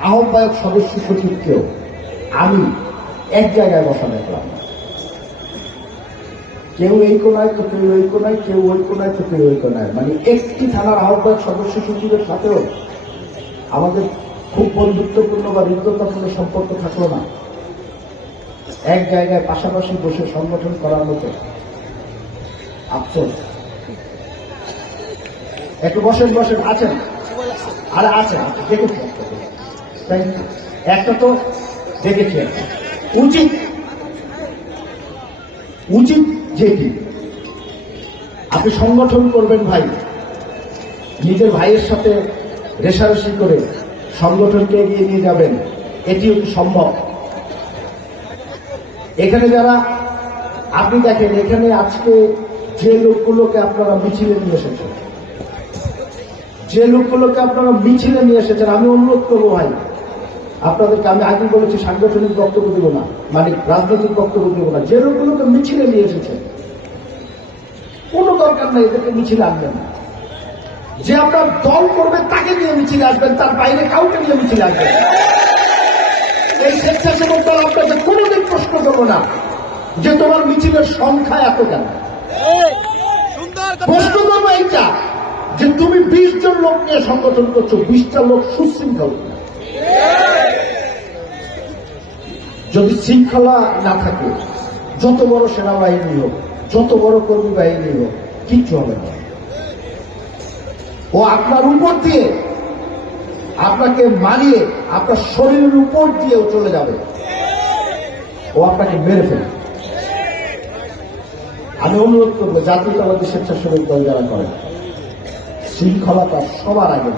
আহ্বায়ক সদস্য সচিবকেও আমি এক জায়গায় বসা দেখলাম কেউ এই কোনায়, তো কেউ ওই কোনায়, কেউ ওই কোনায়, তো কেউ ওই কোনায়। মানে একটি থানার আহ্বায়ক সদস্য সচিবের সাথেও আমাদের খুব বন্ধুত্বপূর্ণ বা হৃদ্যতাপূর্ণ সম্পর্ক থাকল না। এক জায়গায় পাশাপাশি বসে সংগঠন করার মতো আফসোস। একটু বসেন বসেন, আছেন? আরে আছে আছে একটা তো। দেখেছি উচিত উচিত যেটি আপনি সংগঠন করবেন ভাই, নিজের ভাইয়ের সাথে রেশারেশি করে সংগঠনকে এগিয়ে নিয়ে যাবেন এটিও সম্ভব এখানে যারা, আপনি দেখেন, এখানে আজকে যে লোকগুলোকে আপনারা মিছিলে নিয়ে এসেছেন, যে লোকগুলোকে আপনারা মিছিলে নিয়ে এসেছেন, আমি অনুরোধ করব ভাই আপনাদেরকে আমি আগে বলেছি, সাংগঠনিক বক্তব্য দেবো না মানে রাজনৈতিক বক্তব্য দেবো না। যে লোকগুলোকে মিছিলে নিয়ে এসেছেন কোনো দরকার নেই, এদেরকে মিছিলে আনবেন না। যে আপনার দল করবে, তাকে নিয়ে মিছিলে আসবেন, তার বাইরে কাউকে নিয়ে মিছিলে আসবেন এই স্বেচ্ছাসেবক দল আপনাকে কোনোদিন প্রশ্ন করব না যে তোমার মিছিলের সংখ্যা এত কেন? প্রশ্ন করব এইটা, যে তুমি বিশ জন লোক নিয়ে সংগঠন করছ, বিশটা লোক সুশৃঙ্খল? যদি শৃঙ্খলা না থাকে, যত বড় সেনাবাহিনী হোক, যত বড় কর্মী বাহিনী হোক, কিচ্ছু হবে না। ও আপনার উপর দিয়ে, আপনাকে মারিয়ে, আপনার শরীরের উপর দিয়েও চলে যাবে। ও আপনাকে মেরে ফেলবে। আমি অনুরোধ করব, জাতীয়তাবাদী স্বেচ্ছাসেবক দল যারা করেন শৃঙ্খলাটা সবার আগে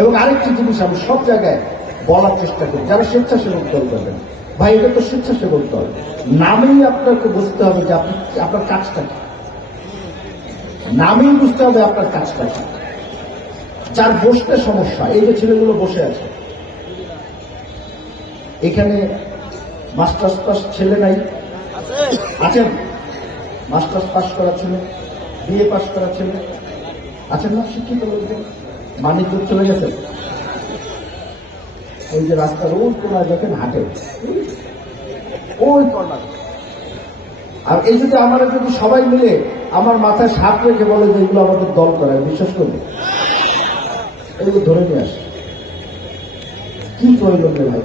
এবং আরেকটি জিনিস আমি সব জায়গায় বলার চেষ্টা করি। যারা স্বেচ্ছাসেবক দল করবেন, ভাই, এটা তো স্বেচ্ছাসেবক দল। নামেই আপনাকে বুঝতে হবে যে আপনি আপনার কাজটা কি। নামেই বুঝতে হবে আপনার কাজটা কি। যার বসতে সমস্যা, এই যে ছেলেগুলো বসে আছে। এখানে মাস্টার্স পাস ছেলে নাই। আছেন? মাস্টার্স পাস করা ছেলে, বিএ পাস করা ছেলে। আছেন না শিক্ষিত লোকজন? বাণিজ্য চলে গেছে ওই যে রাস্তার ওই কোনায় দেখেন হাটে। ওই কর্নার আর এই যদি আমরা যদি সবাই মিলে আমার মাথায় সাপ রেখে বলে যে এগুলো আমাদের দল করে বিশ্বাস করবে এগুলো ধরে নিয়ে আসে। কি প্রয়োজন রে ভাই?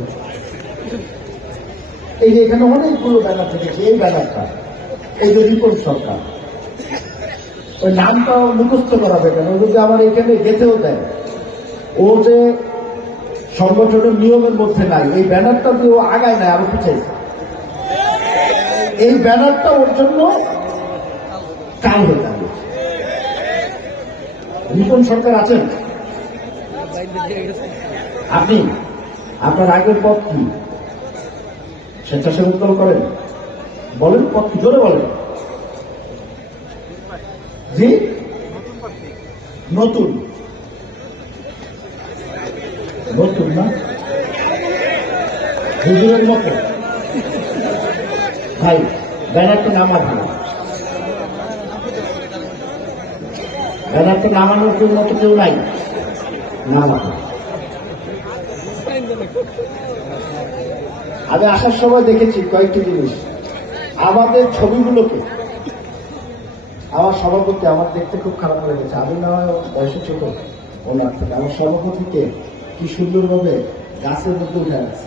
এই যে এখানে অনেকগুলো ব্যানার থেকেছে এই ব্যানারটা, এই যে রিপোর্ট সরকার। ওই নামটা মুখস্থ করাবে কেন যদি আমার এখানে গেতেও দেয়। ও যে সংগঠনের নিয়মের মধ্যে নাই। এই ব্যানারটা দিয়ে ও আগায় নাই আরও পিছাইছে এই ব্যানারটা ওর জন্য কাল হয়ে দাঁড়িয়েছে রিপন সরকার আছেন? আপনি? আপনার আগের পথ কি? স্বেচ্ছাসেবক দল করেন? বলেন পথ কি? জোরে বলেন। জি? নতুন নতুন না? হুজুরের মতো। ভাই ব্যানারটা নামা ভালো। ব্যানারটা নামানোর জন্য তো কেউ নাই। নামা আমি আসার সময় দেখেছি কয়েকটি জিনিস। আমাদের ছবিগুলোকে, আমার সভাপতি আমার দেখতে খুব খারাপ লেগেছে। আমি না বয়সে ছোট, ওনার থেকে। আমার সভাপতিকে কি সুন্দরভাবে গাছের মধ্যে উঠে আছে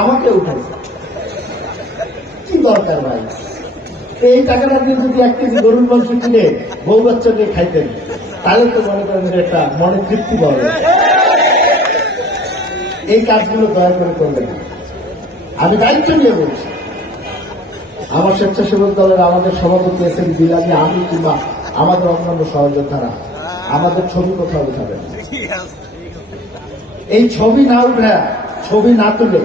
আমাকে উঠাইছে। কি দরকার ভাই? এই টাকাটা দিয়ে যদি এক কেজি গরুর মাংস কিনে বউ বাচ্চা নিয়ে খাইতেন, তাহলে তো মনে করেন একটা মনে তৃপ্তি পাবে এই কাজগুলো দয়া করে করবেন আমি দায়িত্ব নিয়ে বলছি। আমার স্বেচ্ছাসেবক দলের আমাদের সভাপতি এস এম বিলামি আমি কিংবা আমাদের অন্যান্য সহযোদ্ধারা আমাদের ছবি কোথাও উঠাবেন? এই ছবি না উঠে ছবি না তুলে।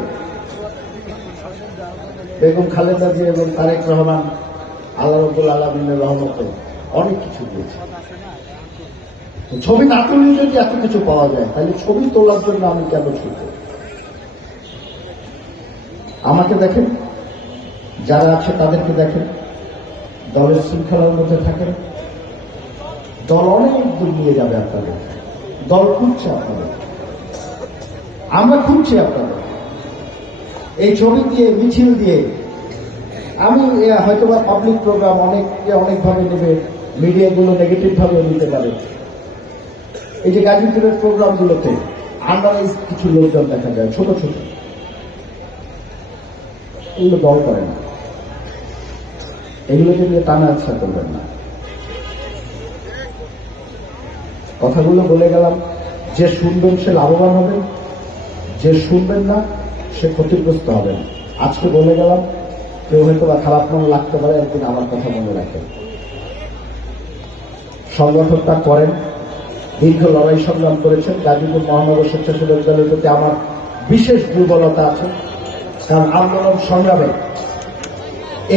বেগম খালেদা জিয়া এবং তারেক রহমান আল্লাহ রবুল আলমিনের রহমত অনেক কিছু দিয়েছে। ছবি না তুলে যদি এত কিছু পাওয়া যায় তাহলে ছবি তোলার জন্য আমি কেন ছুটব আমাকে দেখেন যারা আছে তাদেরকে দেখেন দলের শৃঙ্খলার মধ্যে থাকেন। দল অনেক দূর নিয়ে যাবে আপনাদের। দল খুঁজছে আপনাদের। আমরা খুঁজছি আপনাদের। এই ছবি দিয়ে, মিছিল দিয়ে, আমি হয়তো বা পাবলিক প্রোগ্রাম অনেকে অনেকভাবে নেবে, মিডিয়াগুলো নেগেটিভ ভাবে নিতে পারে। এই যে গাজীপুরের প্রোগ্রামগুলোতে আন্ডারাইজ কিছু লোকজন দেখা যায়, ছোট ছোট। এগুলো দল করে না। এগুলোকে নিয়ে টানা ইচ্ছা করবেন না। কথাগুলো বলে গেলাম, যে শুনবেন সে লাভবান হবে, যে শুনবেন না, সে ক্ষতিগ্রস্ত হবেন আজকে বলে গেলাম, কেউ হয়তো বা খারাপ মনে লাগতে পারে, একদিন আমার কথা মনে রাখেন। সংগঠনটা করেন, দীর্ঘ লড়াই সংগ্রাম করেছেন, গাজীপুর মহানগর স্বেচ্ছাসেবক দলের প্রতি আমার বিশেষ দুর্বলতা আছে, কারণ আন্দোলন সংগ্রামে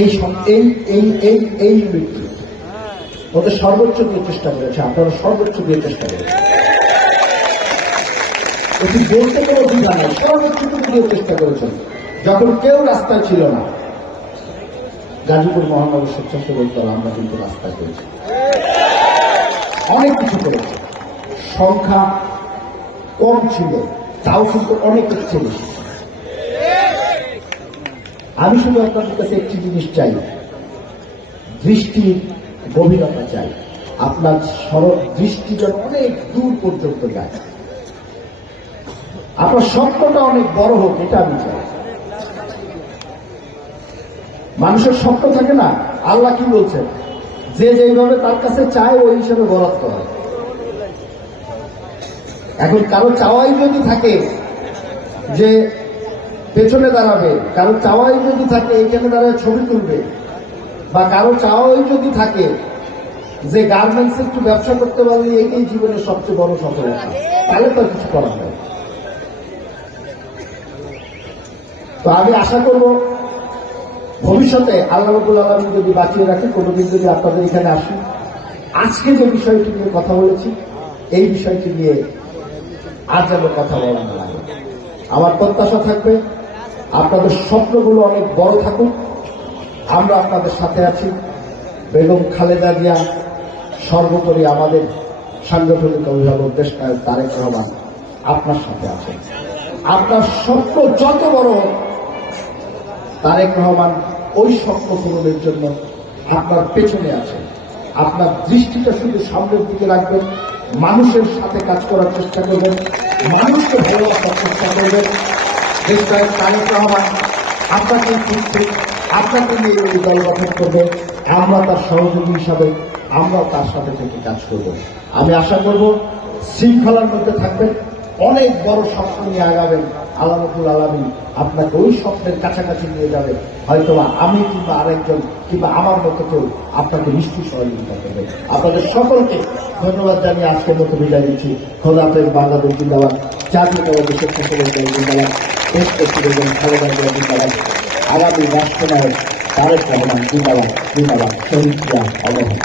এই এই এই এই এই ওদের সর্বোচ্চ দিয়ে চেষ্টা করেছে, আপনারা সর্বোচ্চ দিয়ে চেষ্টা করেছেন। এটি বলতে কোনো দ্বিধা নাই সর্বোচ্চটুকু দিয়ে চেষ্টা করেছেন। যখন কেউ রাস্তায় ছিল না, গাজীপুর মহানগর স্বেচ্ছাসেবক দল, আমরা কিন্তু রাস্তায় করেছি। অনেক কিছু করেছে। সংখ্যা কম ছিল, তাও কিন্তু অনেক কিছু বেশি আমি শুধু আপনাদের কাছে একটি জিনিস চাই দৃষ্টির গভীরতা চাই। আপনার সরল দৃষ্টি যেন অনেক দূর পর্যন্ত যায়। আপনার স্বপ্নটা অনেক বড় হোক, এটা আমি চাই। মানুষের স্বপ্ন থাকে না, আল্লাহ কি বলছেন? যে যেইভাবে তার কাছে চায়, ওই হিসেবে বরাদ্দ হয় এখন কারও চাওয়াই যদি থাকে যে পেছনে দাঁড়াবে, কারও চাওয়াই যদি থাকে, এইখানে দাঁড়ায় ছবি তুলবে বা কারও চাওয়াই যদি থাকে, যে গার্মেন্টস একটু ব্যবসা করতে পারলে এটাই জীবনের সবচেয়ে বড় সফলতা তাহলে তো কিছু করার নেই। তো আমি আশা করব, ভবিষ্যতে আল্লাহ রবুল আলমী যদি বাঁচিয়ে রাখে, কোনোদিন যদি আপনাদের এখানে আসি। আজকে যে বিষয়টি নিয়ে কথা বলেছি, এই বিষয়টি নিয়ে আর যেন কথা বলা লাগে। আমার প্রত্যাশা থাকবে, আপনাদের স্বপ্নগুলো অনেক বড় থাকুক। আমরা আপনাদের সাথে আছি। বেগম খালেদা জিয়া, সর্বোপরি আমাদের সাংগঠনিক অভিভাবক দেশ তারেক রহমান আপনার সাথে আছেন। আপনার স্বপ্ন যত বড় তারেক রহমান ওই স্বপ্ন পূরণের জন্য আপনার পেছনে আছে। আপনার দৃষ্টিটা শুধু সামনের দিকে রাখবেন, মানুষের সাথে কাজ করার চেষ্টা করবেন, মানুষকে ভালোবাসার চেষ্টা করবেন। দেশটায় তারেক রহমান, আপনাকে আপনাকে নিয়ে এই দল গঠন করবে। আমরা তার সহযোগী হিসাবে আমরাও তার সাথে থেকে কাজ করব। আমি আশা করব শৃঙ্খলার মধ্যে থাকবেন। অনেক বড় স্বপ্ন নিয়ে আগাবেন। আলামতুল আলমী আপনাকে ওই স্বপ্নের কাছাকাছি নিয়ে যাবে। হয়তোবা আমি কিংবা আরেকজন কিংবা আমার মতো কেউ আপনাকে নিশ্চয়ই সহযোগিতা করবে। আপনাদের সকলকে ধন্যবাদ জানিয়ে আজকের মতো বিদায় দিচ্ছি খোদা বাংলাদেশ জিন্দাবাদ। জাতীয় দেশের সকলের জিন্দাবাদ। দেশ প্রেসিডেন্ট খালেদা জিন্দাবাদ আগামী রাষ্ট্রনায়ক তারেক রহমান জিন্দাবাদ জিন্দাবাদ শহীদ জিয়া অবহান